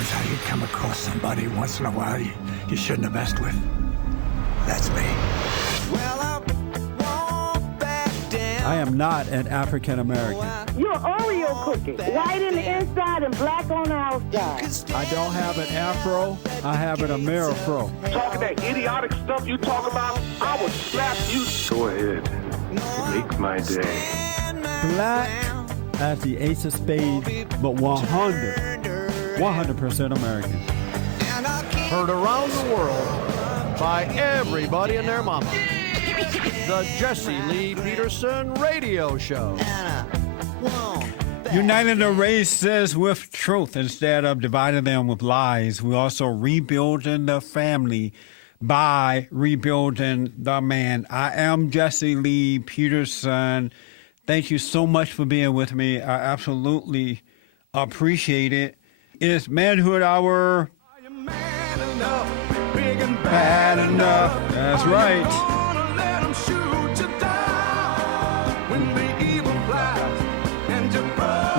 knows how you come across somebody once in a while you shouldn't have messed with? That's me. I am not an African American. You're Oreo cookie, white in the inside and black on the outside. I don't have an afro, I have an Amerifro. Talking that idiotic stuff you talk about, I will slap you. Go ahead. Make my day. Black as the ace of spades, but 100% American. Heard around the world by everybody and their mama. The Jesse Lee Peterson Radio Show. Uniting the races with truth instead of dividing them with lies. We're also rebuilding the family by rebuilding the man. I am Jesse Lee Peterson. Thank you so much for being with me. I absolutely appreciate it. It's Manhood Hour. Are you man enough, big and Bad enough. That's right.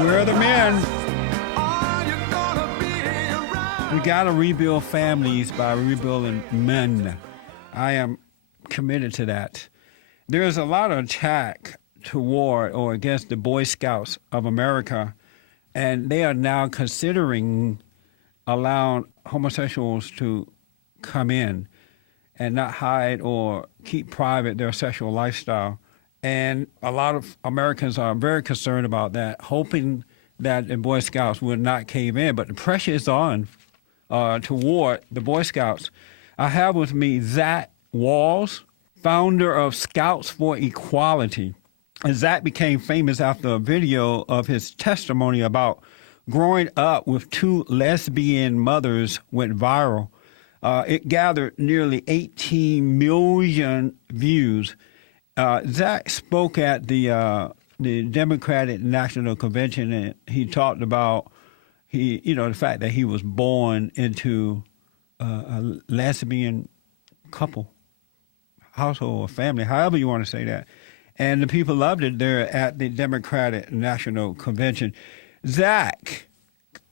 We're the men. We got to rebuild families by rebuilding men. I am committed to that. There's a lot of attack toward or against the Boy Scouts of America, and they are now considering allowing homosexuals to come in and not hide or keep private their sexual lifestyle. And a lot of Americans are very concerned about that, hoping that the Boy Scouts would not cave in. But the pressure is on toward the Boy Scouts. I have with me Zach Wahls, founder of Scouts for Equality. And Zach became famous after a video of his testimony about growing up with two lesbian mothers went viral. It gathered nearly 18 million views. Zach spoke at the Democratic National Convention, and he talked about the fact that he was born into a lesbian couple, household, or family, however you want to say that. And the people loved it there at the Democratic National Convention. Zach,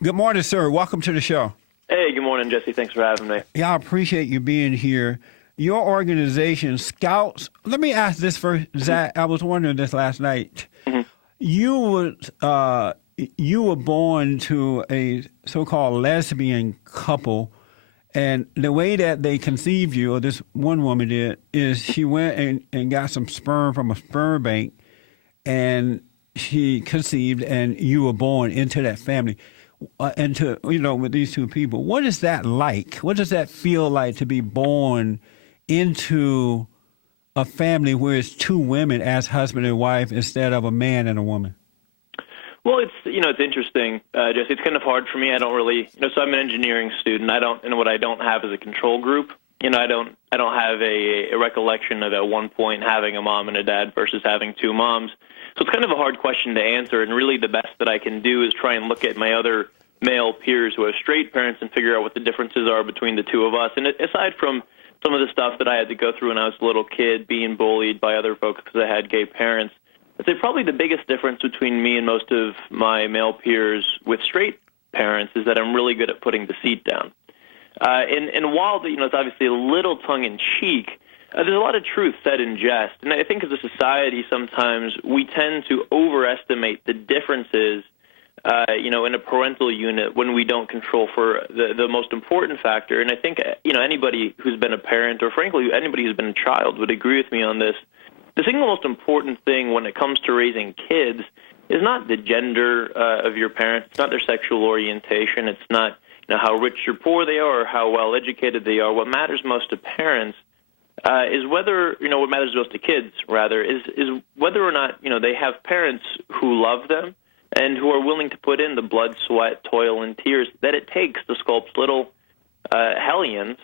good morning, sir. Welcome to the show. Hey, good morning, Jesse. Thanks for having me. Yeah, I appreciate you being here. Your organization, Scouts, let me ask this first, Zach. I was wondering this last night. Mm-hmm. You were born to a so-called lesbian couple, and the way that they conceived you, or this one woman did, is she went and got some sperm from a sperm bank, and she conceived, and you were born into that family. With these two people. What is that like? What does that feel like to be born into a family where it's two women as husband and wife instead of a man and a woman? Well, it's interesting, Jesse. It's kind of hard for me. I don't really, so I'm an engineering student. What I don't have is a control group. I don't have a recollection of at one point having a mom and a dad versus having two moms. So it's kind of a hard question to answer, and really the best that I can do is try and look at my other male peers who have straight parents and figure out what the differences are between the two of us. And aside from some of the stuff that I had to go through when I was a little kid, being bullied by other folks because I had gay parents, I'd say probably the biggest difference between me and most of my male peers with straight parents is that I'm really good at putting the seat down. And while it's obviously a little tongue-in-cheek, there's a lot of truth said in jest. And I think as a society sometimes we tend to overestimate the differences in a parental unit when we don't control for the most important factor. And I think, anybody who's been a parent, or frankly, anybody who's been a child would agree with me on this. The single most important thing when it comes to raising kids is not the gender of your parents. It's not their sexual orientation. It's not how rich or poor they are or how well educated they are. What matters most to parents is whether, what matters most to kids, rather, is whether or not, they have parents who love them and who are willing to put in the blood, sweat, toil, and tears that it takes to sculpt little hellions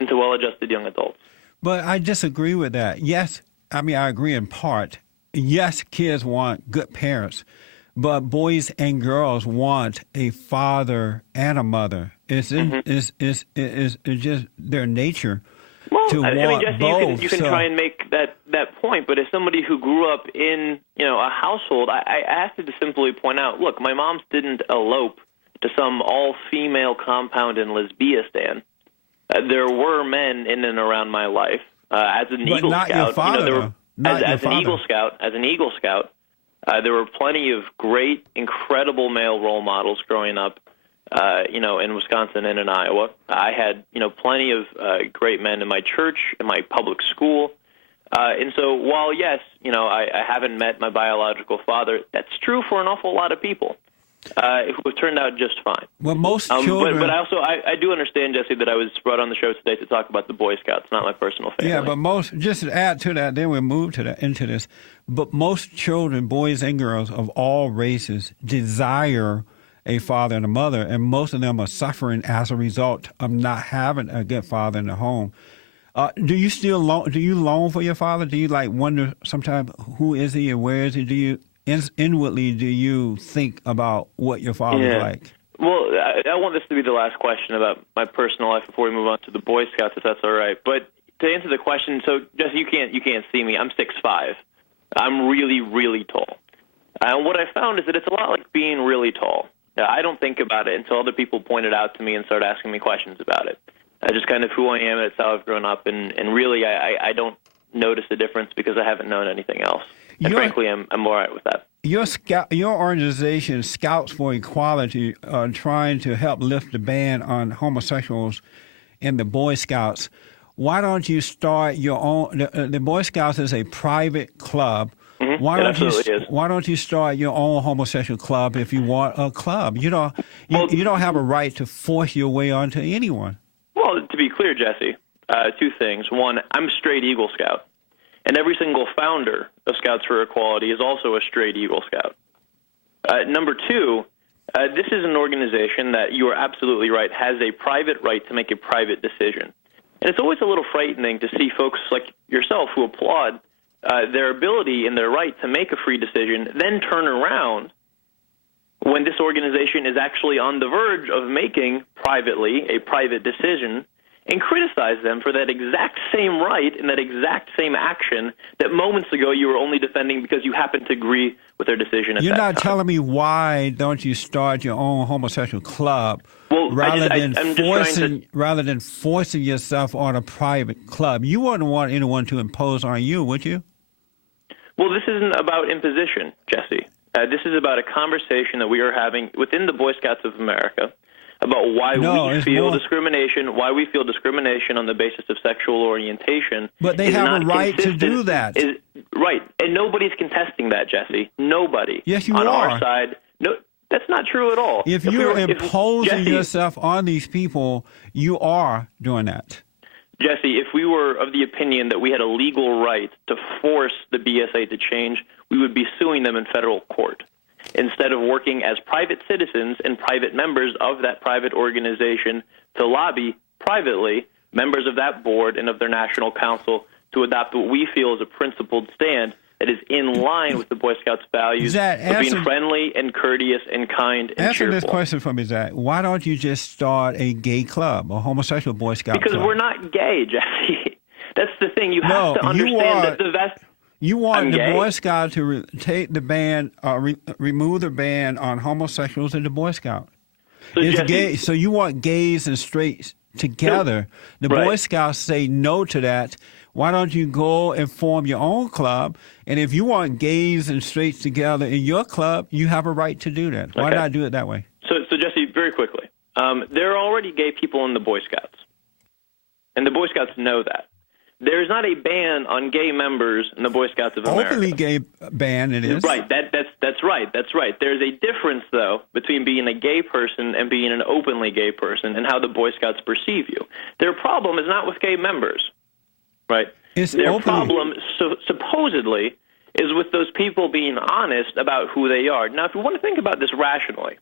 into well-adjusted young adults. But I disagree with that. Yes, I agree in part. Yes, kids want good parents, but boys and girls want a father and a mother. It's just their nature. Well, Jesse, you can try and make that point, but as somebody who grew up in a household, I have to simply point out, look, my moms didn't elope to some all-female compound in Lesbianistan. There were men in and around my life. As an But Eagle not Scout, your father, there were, not your as an Eagle Scout, there were plenty of great, incredible male role models growing up. In Wisconsin and in Iowa, I had plenty of great men in my church, in my public school, and so while yes, I haven't met my biological father, that's true for an awful lot of people. Who have turned out just fine. Well, most children... But I do understand, Jesse, that I was brought on the show today to talk about the Boy Scouts, not my personal family. Yeah, but just to add to that, then we'll move into this, but most children, boys and girls of all races, desire a father and a mother, and most of them are suffering as a result of not having a good father in the home. Do you still long for your father? Do you wonder sometimes who is he and where is he? Do you... Inwardly, do you think about what your father's like? Well, I want this to be the last question about my personal life before we move on to the Boy Scouts, if that's all right. But to answer the question, so Jesse, you can't see me. I'm 6'5". I'm really, really tall. And what I found is that it's a lot like being really tall. I don't think about it until other people point it out to me and start asking me questions about it. That's just kind of who I am, and it's how I've grown up. And really, I don't notice the difference because I haven't known anything else. And frankly, I'm all right with that. Your organization, Scouts for Equality, are trying to help lift the ban on homosexuals in the Boy Scouts. Why don't you start your own? The Boy Scouts is a private club. Mm-hmm. Why don't you start your own homosexual club if you want a club? You don't have a right to force your way onto anyone. Well, to be clear, Jesse, two things. One, I'm a straight Eagle Scout. And every single founder of Scouts for Equality is also a straight Eagle Scout. Number two, this is an organization that, you are absolutely right, has a private right to make a private decision. And it's always a little frightening to see folks like yourself who applaud their ability and their right to make a free decision, then turn around when this organization is actually on the verge of making privately a private decision, and criticize them for that exact same right and that exact same action that moments ago you were only defending because you happened to agree with their decision at You're that not time. telling me why don't you start your own homosexual club rather than forcing yourself on a private club. You wouldn't want anyone to impose on you, would you? Well, this isn't about imposition, Jesse. This is about a conversation that we are having within the Boy Scouts of America about why we feel discrimination on the basis of sexual orientation. But they have a right to do that. Right, and nobody's contesting that, Jesse. Nobody. Yes, you on are. Our side, no, that's not true at all. If you're imposing yourself on these people, you are doing that. Jesse, if we were of the opinion that we had a legal right to force the BSA to change, we would be suing them in federal court, instead of working as private citizens and private members of that private organization to lobby privately members of that board and of their national council to adopt what we feel is a principled stand that is in line with the Boy Scouts' values of being friendly and courteous and kind and cheerful. Answer this question for me, Zach. Why don't you just start a gay club, a homosexual Boy Scout club? Because we're not gay, Jesse. That's the thing. You have to understand that the vast... You want the Boy Scout to take the ban, remove the ban on homosexuals in the Boy Scout. So you want gays and straights together. The Boy Scouts say no to that. Why don't you go and form your own club? And if you want gays and straights together in your club, you have a right to do that. Why not do it that way? So Jesse, very quickly, there are already gay people in the Boy Scouts, and the Boy Scouts know that. There's not a ban on gay members in the Boy Scouts of America. Openly gay ban it is. Right. That's right. There's a difference, though, between being a gay person and being an openly gay person and how the Boy Scouts perceive you. Their problem is not with gay members, right? Their problem, supposedly, is with those people being honest about who they are. Now, if you want to think about this rationally,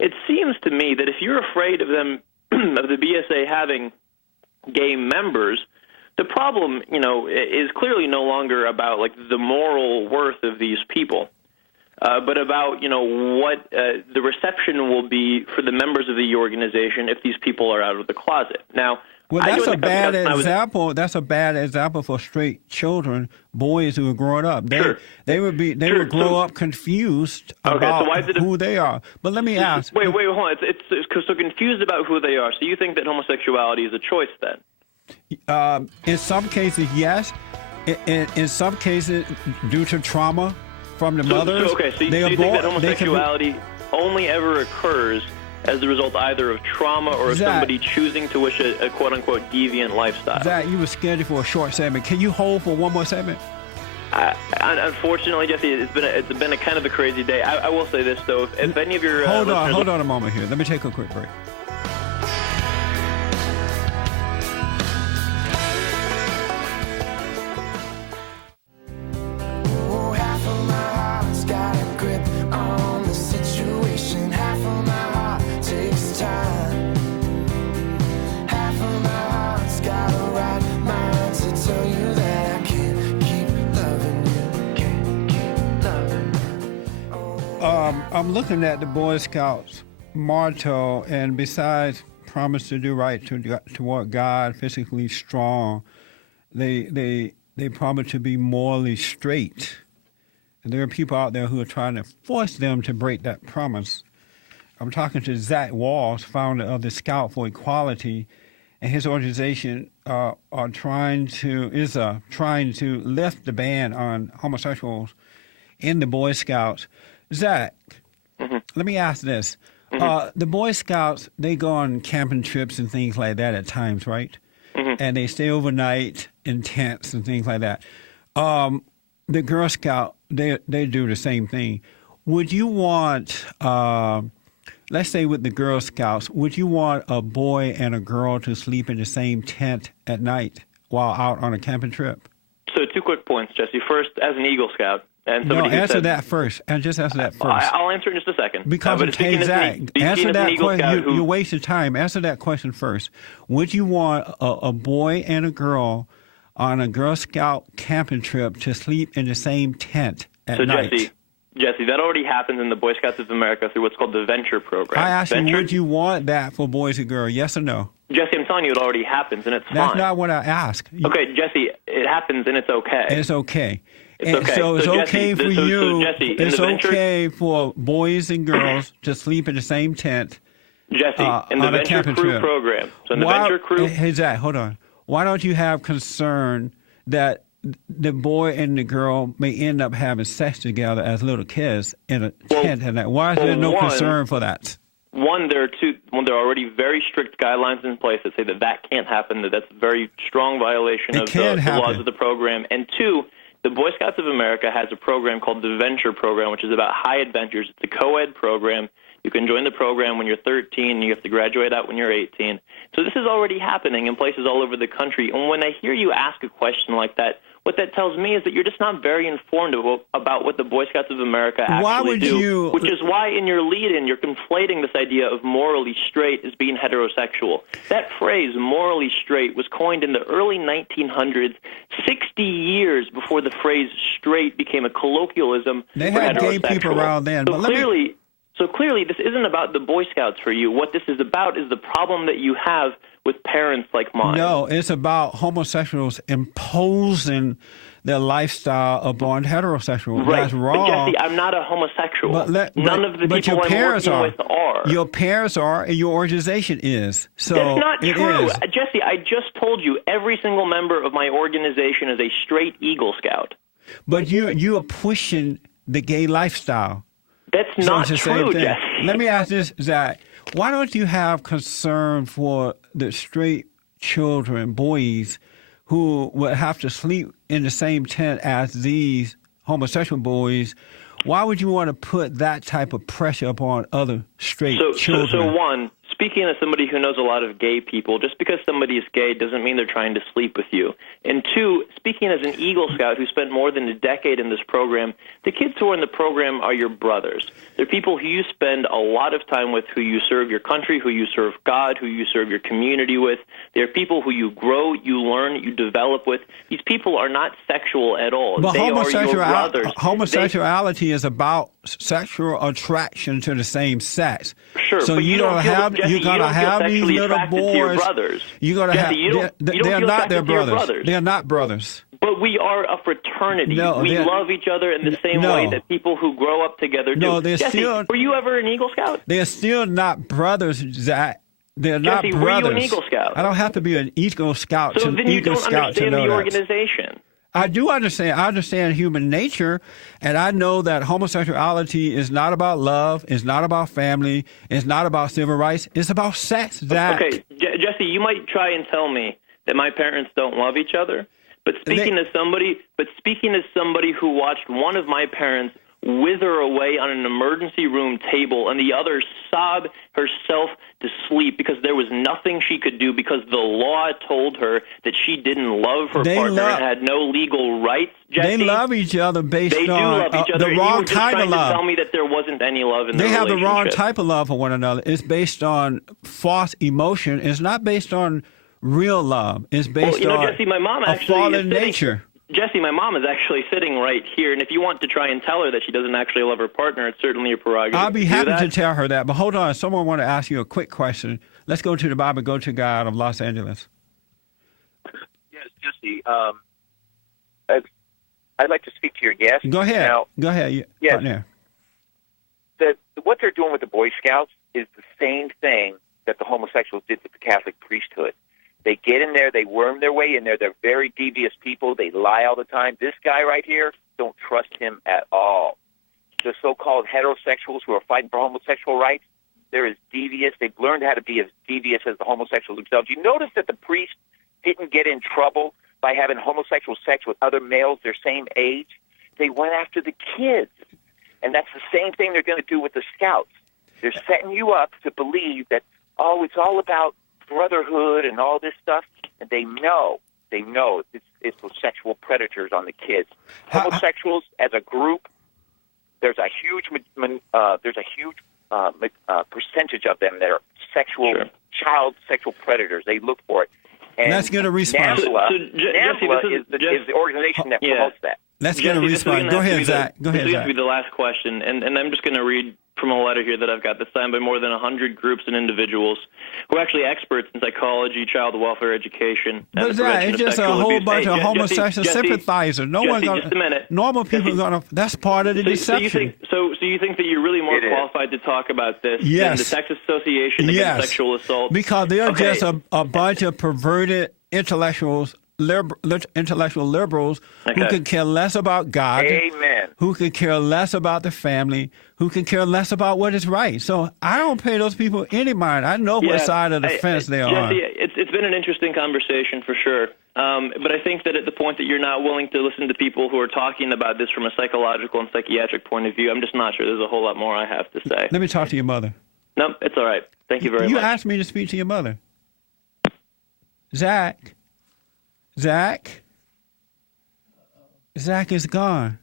it seems to me that if you're afraid of them, of the BSA having gay members, the problem, is clearly no longer about the moral worth of these people, but about what the reception will be for the members of the organization if these people are out of the closet. Now, Well, I that's do a in the Cub bad Scouts when I was- example. That's a bad example for straight children, boys who are growing up. Sure. They would grow up confused about so why is it who they are. But let me ask. Wait, hold on. It's so confused about who they are. So you think that homosexuality is a choice then? In some cases, yes. In some cases, due to trauma from the mothers. So you think that homosexuality only ever occurs as a result either of trauma or of somebody choosing to wish a quote-unquote deviant lifestyle? Zach, you were scheduled for a short segment. Can you hold for one more segment? Unfortunately, Jesse, it's been a kind of a crazy day. I will say this, though. If any of your Hold on a moment here. Let me take a quick break. I'm looking at the Boy Scouts motto, and besides promise to do right toward God, physically strong, they promise to be morally straight. And there are people out there who are trying to force them to break that promise. I'm talking to Zach Wahls, founder of the Scout for Equality, and his organization are trying to lift the ban on homosexuals in the Boy Scouts. Zach, let me ask this. The Boy Scouts, they go on camping trips and things like that at times, right? And they stay overnight in tents and things like that. The Girl Scout, they do the same thing. Would you want, let's say with the Girl Scouts, would you want a boy and a girl to sleep in the same tent at night while out on a camping trip? So 2 quick points, Jesse. First, as an Eagle Scout, and no, answer that first. And just answer that first. I'll answer in just a second. Because Zach, answer that question. You wasted time. Answer that question first. Would you want a boy and a girl on a Girl Scout camping trip to sleep in the same tent at night? So Jesse, that already happens in the Boy Scouts of America through what's called the Venture program. I asked you, would you want that for boys and girls? Yes or no? Jesse, I'm telling you, it already happens, and it's fine. That's not what I asked. Okay, Jesse, it happens, and it's okay. It's okay. It's okay. So it's okay for you. Jesse, it's okay for boys and girls to sleep in the same tent. Jesse, in the Venture Crew program. So in the Venture Crew. Hey, Zach, hold on. Why don't you have concern that the boy and the girl may end up having sex together as little kids in a tent? Why is there no concern for that? One, there are already very strict guidelines in place that say that can't happen, that's a very strong violation of the laws of the program. And two, the Boy Scouts of America has a program called the Venture program, which is about high adventures. It's a co-ed program. You can join the program when you're 13, and you have to graduate out when you're 18. So this is already happening in places all over the country. And when I hear you ask a question like that, what that tells me is that you're just not very informed about what the Boy Scouts of America actually do, which is why in your lead-in you're conflating this idea of morally straight as being heterosexual. That phrase, morally straight, was coined in the early 1900s, 60 years before the phrase straight became a colloquialism for heterosexual. They had gay people around then. So clearly, this isn't about the Boy Scouts for you. What this is about is the problem that you have with parents like mine. No, it's about homosexuals imposing their lifestyle upon heterosexuals. Right. That's wrong. But Jesse, I'm not a homosexual. None of the people I'm working with are. Your parents are, and your organization is. So that's not true. Is. Jesse, I just told you every single member of my organization is a straight Eagle Scout. But you are pushing the gay lifestyle. That's not true, Jesse. Let me ask this, Zach. Why don't you have concern for the straight children, boys, who would have to sleep in the same tent as these homosexual boys? Why would you want to put that type of pressure upon other straight children? So one, speaking as somebody who knows a lot of gay people, just because somebody is gay doesn't mean they're trying to sleep with you. And two, speaking as an Eagle Scout who spent more than a decade in this program, the kids who are in the program are your brothers. They're people who you spend a lot of time with, who you serve your country, who you serve God, who you serve your community with. They're people who you grow, you learn, you develop with. These people are not sexual at all. But they are your brothers. Homosexuality is about sexual attraction to the same sex. Sure, so but you're gonna have these little boys. You're gonna have. They're not their brothers. They're not brothers. But we are a fraternity. No, we love each other in the same way that people who grow up together do. No, they're Jesse, still. were you ever an Eagle Scout? They're still not brothers, Zach. They're not Jesse, brothers. were you an Eagle Scout? I don't have to be an Eagle Scout so to then you Eagle don't Scout to understand know the that. organization. I do understand. I understand human nature, and I know that homosexuality is not about love, it's not about family, it's not about civil rights, it's about sex, Zach. Okay, Jesse, you might try and tell me that my parents don't love each other, but speaking as somebody who watched one of my parents wither away on an emergency room table and the other sob herself to sleep because there was nothing she could do because the law told her that she didn't love her partner and had no legal rights. Jesse, they love each other based they on do love each other, the wrong and you were just type trying of love. To tell me that there wasn't any love in their relationship. They have the wrong type of love for one another. It's based on false emotion. It's not based on real love. It's based on Jesse, my mom a actually fallen nature. Jesse, my mom is actually sitting right here, and if you want to try and tell her that she doesn't actually love her partner, it's certainly a prerogative. I'll be happy to tell her that, but hold on. Someone want to ask you a quick question. Let's go to the Bible, go to God of Los Angeles. Yes, Jesse. I'd like to speak to your guest. Go ahead. Now, go ahead. Yes. Right what they're doing with the Boy Scouts is the same thing that the homosexuals did with the Catholic priesthood. They get in there, they worm their way in there. They're very devious people. They lie all the time. This guy right here, don't trust him at all. The so-called heterosexuals who are fighting for homosexual rights, they're as devious. They've learned how to be as devious as the homosexuals themselves. You notice that the priest didn't get in trouble by having homosexual sex with other males their same age. They went after the kids. And that's the same thing they're going to do with the Scouts. They're setting you up to believe that, it's all about brotherhood and all this stuff, and they know it's those sexual predators on the kids. Homosexuals as a group, there's a huge percentage of them that are child sexual predators. They look for it, and that's going to respond. NAMBLA is the organization that promotes that. Let's get a response. Go ahead, Zach. Go ahead, Zach. This is going to be the last question, and I'm just going to read from a letter here that I've got that's signed by more than 100 groups and individuals who are actually experts in psychology, child welfare education, and the prevention it's of just a sexual whole abuse. bunch of homosexual sympathizers. No one's going just a minute. Normal people are going to. That's part of the deception. So you think that you're really more qualified to talk about this than the Texas Association Against Sexual Assault? Because they're just a bunch of perverted intellectual liberals who could care less about God, who could care less about the family, who could care less about what is right. So I don't pay those people any mind. I know what side of the fence they're on. It's been an interesting conversation for sure. But I think that at the point that you're not willing to listen to people who are talking about this from a psychological and psychiatric point of view, I'm just not sure there's a whole lot more I have to say. Let me talk to your mother. No, it's all right. Thank you very much. You asked me to speak to your mother. Zach is gone.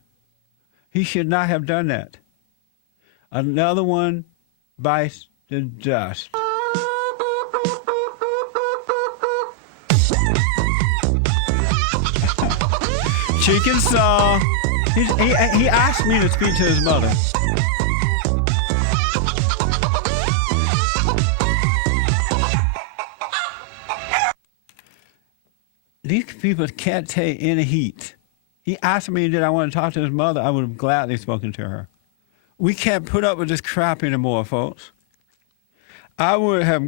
He should not have done that. Another one bites the dust. Chicken saw. He asked me to speak to his mother. These people can't take any heat. He asked me, did I want to talk to his mother? I would have gladly spoken to her. We can't put up with this crap anymore, folks. I would have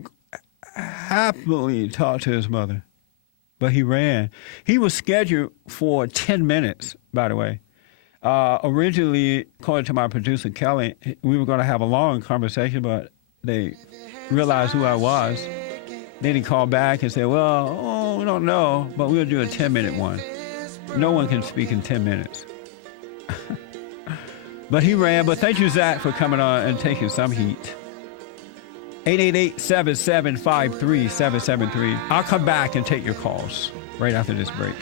happily talked to his mother, but he ran. He was scheduled for 10 minutes, by the way. Originally, according to my producer, Kelly, we were going to have a long conversation, but they realized who I was. Then he called back and said, we don't know, but we'll do a 10-minute one. No one can speak in 10 minutes. But he ran. But thank you, Zach, for coming on and taking some heat. 888-7753-773. I'll come back and take your calls right after this break.